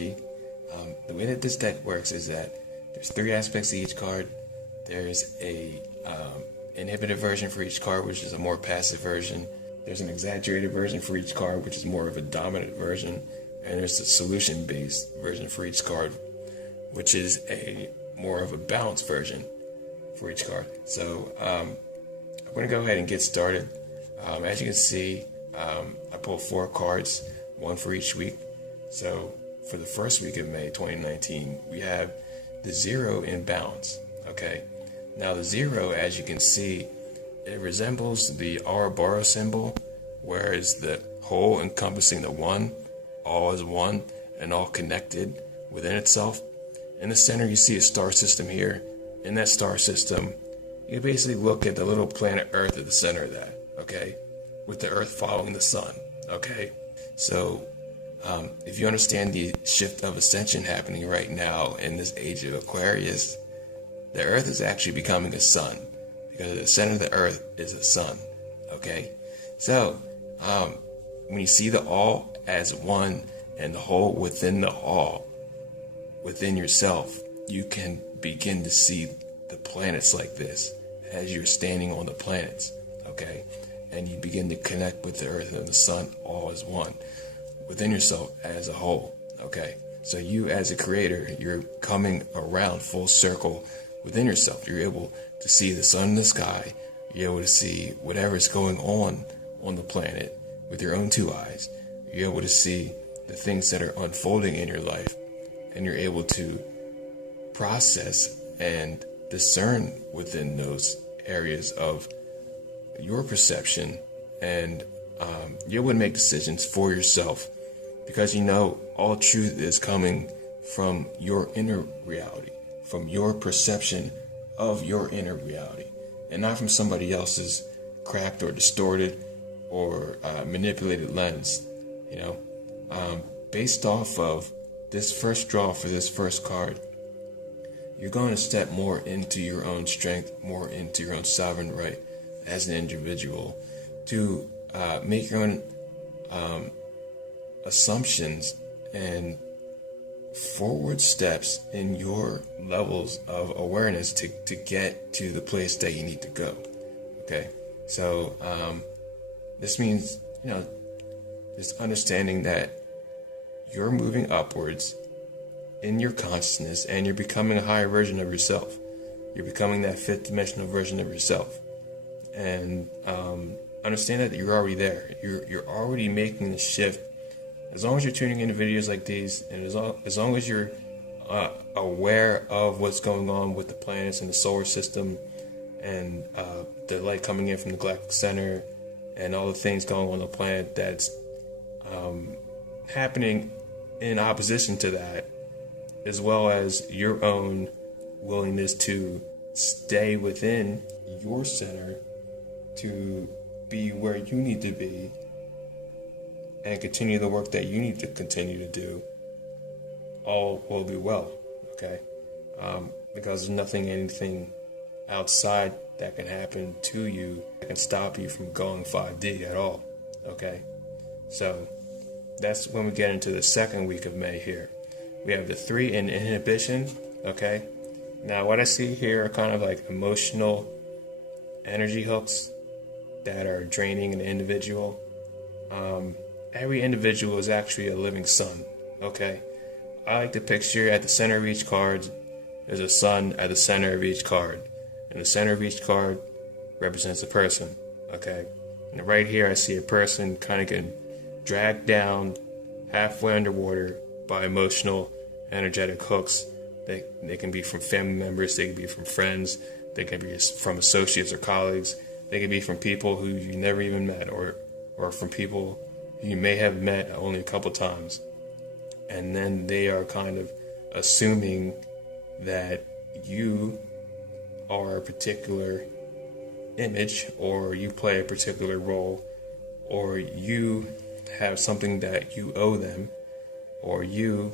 Numerology. The way that this deck works is that there's 3 aspects to each card. There's a inhibited version for each card, which is a more passive version. There's an exaggerated version for each card, which is more of a dominant version. And there's a solution-based version for each card, which is a more of a balanced version for each card. So I'm going to go ahead and get started. As you can see, I pulled 4 cards, 1 for each week. So for the first week of May 2019, we have the 0 in balance. Okay. Now the 0, as you can see, it resembles the Ouroboros symbol, whereas the whole encompassing the 1, all is 1 and all connected within itself. In the center, you see a star system here. In that star system, you basically look at the little planet Earth at the center of that, okay? With the Earth following the sun, okay? So, if you understand the shift of ascension happening right now in this age of Aquarius, the Earth is actually becoming a sun, because the center of the Earth is a sun, okay? So, when you see the all as 1 and the whole within the all, within yourself, you can begin to see the planets like this as you're standing on the planets, okay? And you begin to connect with the Earth and the sun all as 1 within yourself as a whole, okay? So you as a creator, you're coming around full circle within yourself. You're able to see the sun in the sky. You're able to see whatever's going on the planet with your own 2 eyes. You're able to see the things that are unfolding in your life, and you're able to process and discern within those areas of your perception, and you're able to make decisions for yourself, because you know all truth is coming from your inner reality, from your perception of your inner reality, and not from somebody else's cracked or distorted or manipulated lens, you know. Based off of this first draw for this first card, you're going to step more into your own strength, more into your own sovereign right as an individual to make your own assumptions and forward steps in your levels of awareness to get to the place that you need to go. Okay, so this means, you know, just understanding that you're moving upwards in your consciousness, and you're becoming a higher version of yourself. You're becoming that 5th dimensional version of yourself. And understand that you're already there. You're already making the shift. As long as you're tuning into videos like these, and as long as you're aware of what's going on with the planets and the solar system, and the light coming in from the galactic center, and all the things going on the planet that's happening in opposition to that, as well as your own willingness to stay within your center to be where you need to be and continue the work that you need to continue to do, all will be well, okay? Because there's anything outside that can happen to you that can stop you from going 5D at all, okay? So that's when we get into the second week of May here. We have the 3 in inhibition, okay? Now what I see here are kind of like emotional energy hooks that are draining an individual. Every individual is actually a living sun, okay? I like to picture at the center of each card, there's a sun at the center of each card. And the center of each card represents a person, okay? And right here I see a person kind of getting dragged down halfway underwater by emotional, energetic hooks. They can be from family members, they can be from friends, they can be from associates or colleagues, they can be from people who you never even met, or from people you may have met only a couple times. And then they are kind of assuming that you are a particular image, or you play a particular role, or you have something that you owe them, or you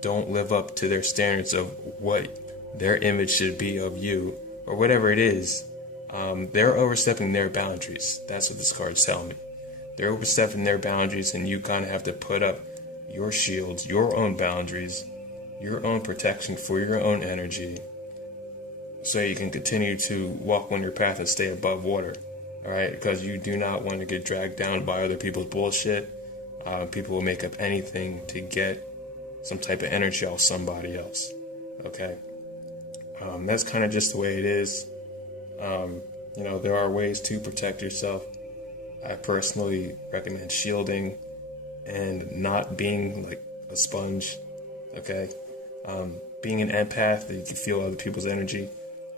don't live up to their standards of what their image should be of you, or whatever it is. They're overstepping their boundaries. That's what this card is telling me. They're overstepping their boundaries, and you kind of have to put up your shields, your own boundaries, your own protection for your own energy, so you can continue to walk on your path and stay above water. All right, because you do not want to get dragged down by other people's bullshit. People will make up anything to get some type of energy off somebody else. Okay, that's kind of just the way it is. There are ways to protect yourself. I personally recommend shielding and not being like a sponge. Okay, being an empath, you can feel other people's energy.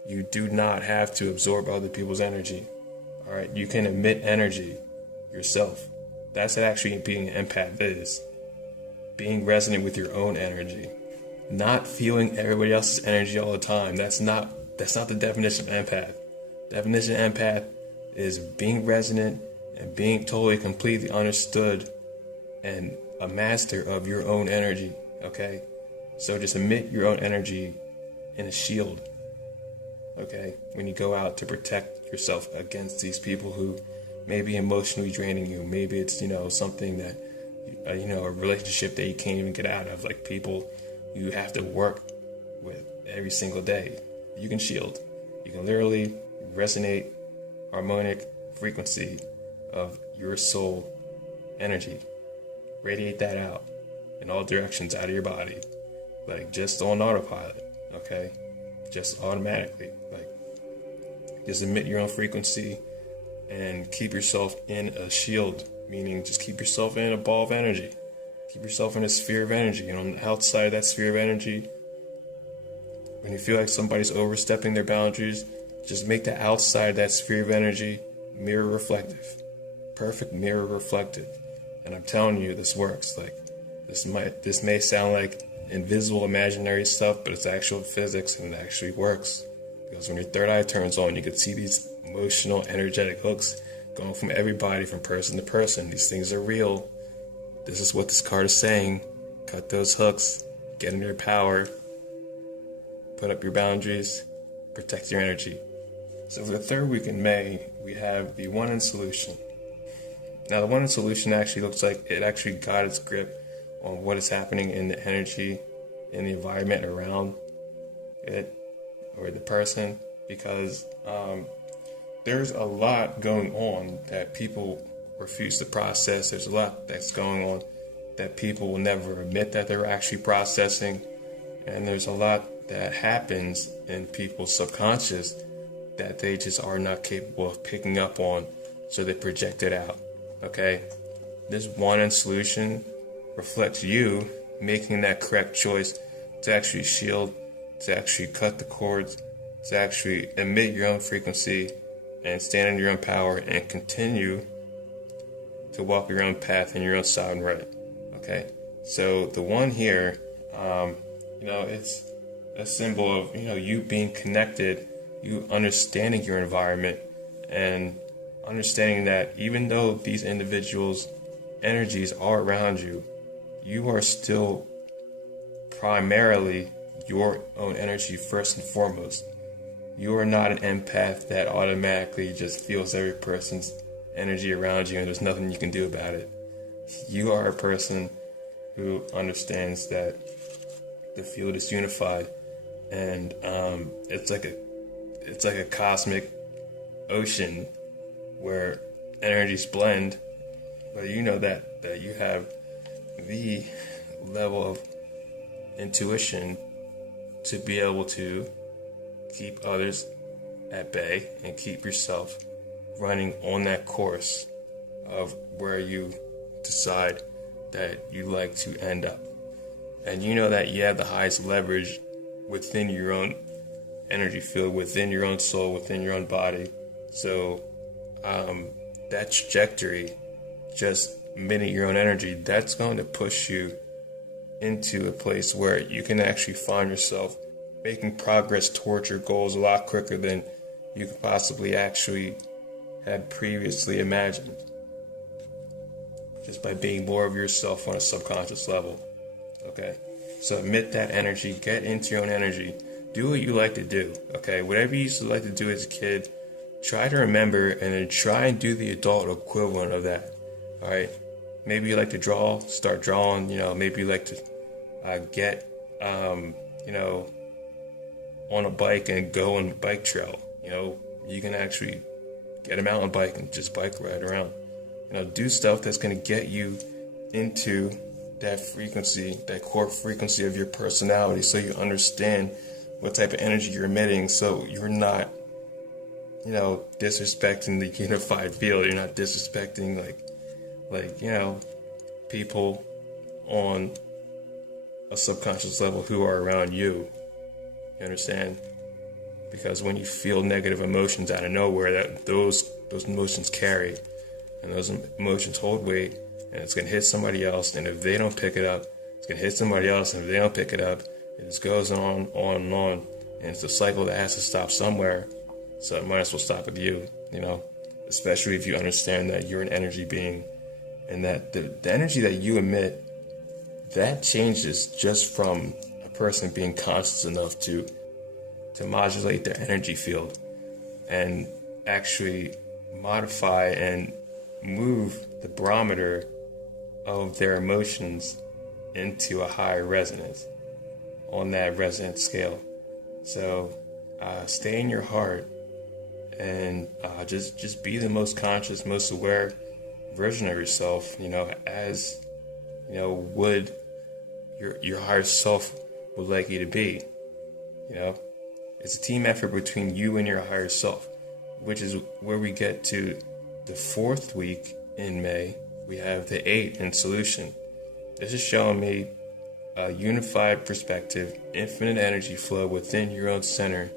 You do not have to absorb other people's energy. All right, you can emit energy yourself. That's what actually being an empath is. Being resonant with your own energy, not feeling everybody else's energy all the time. That's not the definition of empath. Definition of empath is being resonant and being totally completely understood and a master of your own energy. Okay, so just emit your own energy in a shield. Okay, when you go out to protect yourself against these people who may be emotionally draining you. Maybe it's, something that, a relationship that you can't even get out of, like people you have to work with every single day. You can shield. You can literally resonate harmonic frequency of your soul energy. Radiate that out in all directions out of your body. Like just on autopilot, okay? Just automatically. Like just emit your own frequency and keep yourself in a shield, meaning just keep yourself in a ball of energy. Keep yourself in a sphere of energy. And on the outside of that sphere of energy, when you feel like somebody's overstepping their boundaries, just make the outside of that sphere of energy mirror reflective. Perfect mirror reflective. And I'm telling you, this works. Like this may sound like invisible imaginary stuff, but it's actual physics and it actually works. Because when your third eye turns on, you can see these emotional, energetic hooks going from everybody, from person to person. These things are real. This is what this card is saying. Cut those hooks, get in your power, put up your boundaries, protect your energy. So for the third week in May, we have the One in Solution. Now the One in Solution actually looks like it actually got its grip on what is happening in the energy, in the environment around it, or the person, because there's a lot going on that people refuse to process. There's a lot that's going on that people will never admit that they're actually processing. And there's a lot that happens in people's subconscious that they just are not capable of picking up on, so they project it out. Okay? This One in Solution reflects you making that correct choice to actually shield, to actually cut the cords, to actually emit your own frequency and stand in your own power and continue to walk your own path in your own sovereign right. Okay? So the one here, it's a symbol of, you being connected, you understanding your environment, and understanding that even though these individuals' energies are around you, you are still primarily your own energy first and foremost. You are not an empath that automatically just feels every person's energy around you and there's nothing you can do about it. You are a person who understands that the field is unified, and it's like a cosmic ocean where energies blend, but you know that you have the level of intuition to be able to keep others at bay and keep yourself running on that course of where you decide that you like to end up. And you know that you have the highest leverage within your own energy field, within your own soul, within your own body. So that trajectory, just emitting your own energy, that's going to push you into a place where you can actually find yourself making progress towards your goals a lot quicker than you could possibly actually had previously imagined, just by being more of yourself on a subconscious level. Okay, so emit that energy, get into your own energy, do what you like to do. Okay, whatever you used to like to do as a kid, try to remember and then try and do the adult equivalent of that. All right, Maybe you like to draw, start drawing. Maybe you like to get, on a bike and go on a bike trail. You can actually get a mountain bike and just bike ride around. Do stuff that's going to get you into that frequency, that core frequency of your personality, so you understand what type of energy you're emitting, so you're not, disrespecting the unified field. You're not disrespecting people on a subconscious level who are around you. You understand? Because when you feel negative emotions out of nowhere, that those emotions carry, and those emotions hold weight, and it's going to hit somebody else, and if they don't pick it up, it's going to hit somebody else, and if they don't pick it up, it just goes on and on, and it's a cycle that has to stop somewhere, so it might as well stop with you, especially if you understand that you're an energy being, and that the energy that you emit, that changes just from a person being conscious enough to modulate their energy field and actually modify and move the barometer of their emotions into a higher resonance on that resonance scale. So stay in your heart and just be the most conscious, most aware version of yourself, as would your higher self would like you to be. It's a team effort between you and your higher self, which is where we get to the 4th week in May. We have the 8 in solution. This is showing me a unified perspective, infinite energy flow within your own center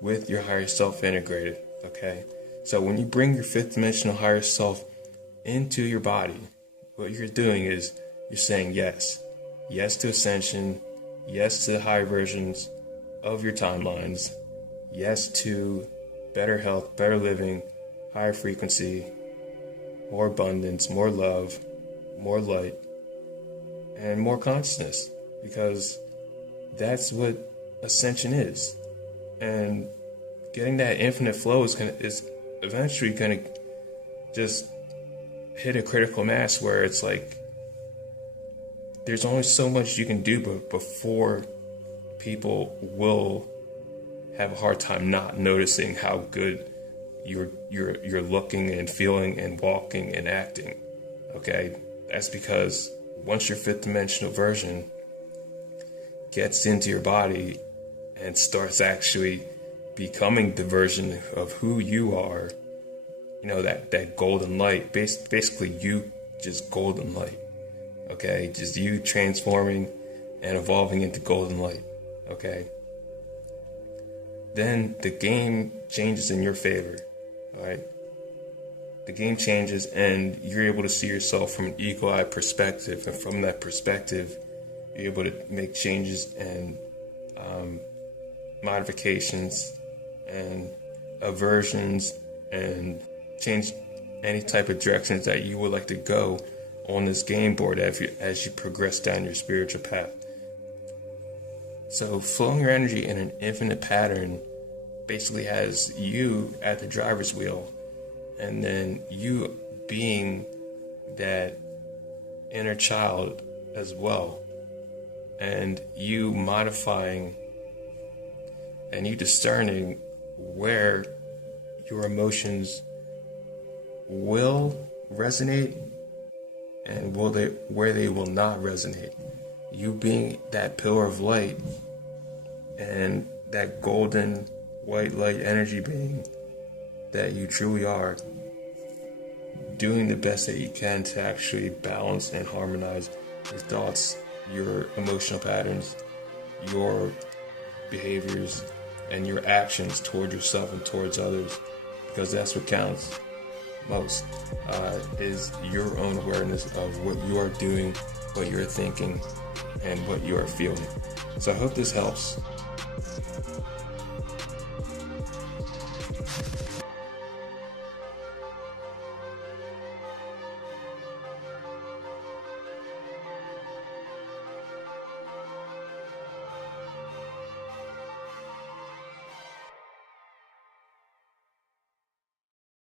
with your higher self integrated. Okay? So when you bring your 5th dimensional higher self into your body, what you're doing is you're saying yes. Yes to ascension. Yes to higher versions of your timelines. Yes to better health, better living, higher frequency, more abundance, more love, more light, and more consciousness, because that's what ascension is. And getting that infinite flow is eventually gonna just hit a critical mass where it's like there's only so much you can do before people will have a hard time not noticing how good you're looking and feeling and walking and acting. Okay? That's because once your 5th dimensional version gets into your body and starts actually becoming the version of who you are, that golden light, basically you just golden light. Okay? Just you transforming and evolving into golden light. Okay? Then the game changes in your favor. Alright? The game changes and you're able to see yourself from an eagle-eye perspective, and from that perspective you're able to make changes and modifications and aversions and change any type of directions that you would like to go on this game board as you progress down your spiritual path. So flowing your energy in an infinite pattern basically has you at the driver's wheel, and then you being that inner child as well, and you modifying and you discerning where your emotions will resonate and where they will not resonate. You being that pillar of light and that golden white light energy being that you truly are, doing the best that you can to actually balance and harmonize your thoughts, your emotional patterns, your behaviors, and your actions toward yourself and towards others, because that's what counts most, is your own awareness of what you are doing, what you're thinking, and what you are feeling. So I hope this helps.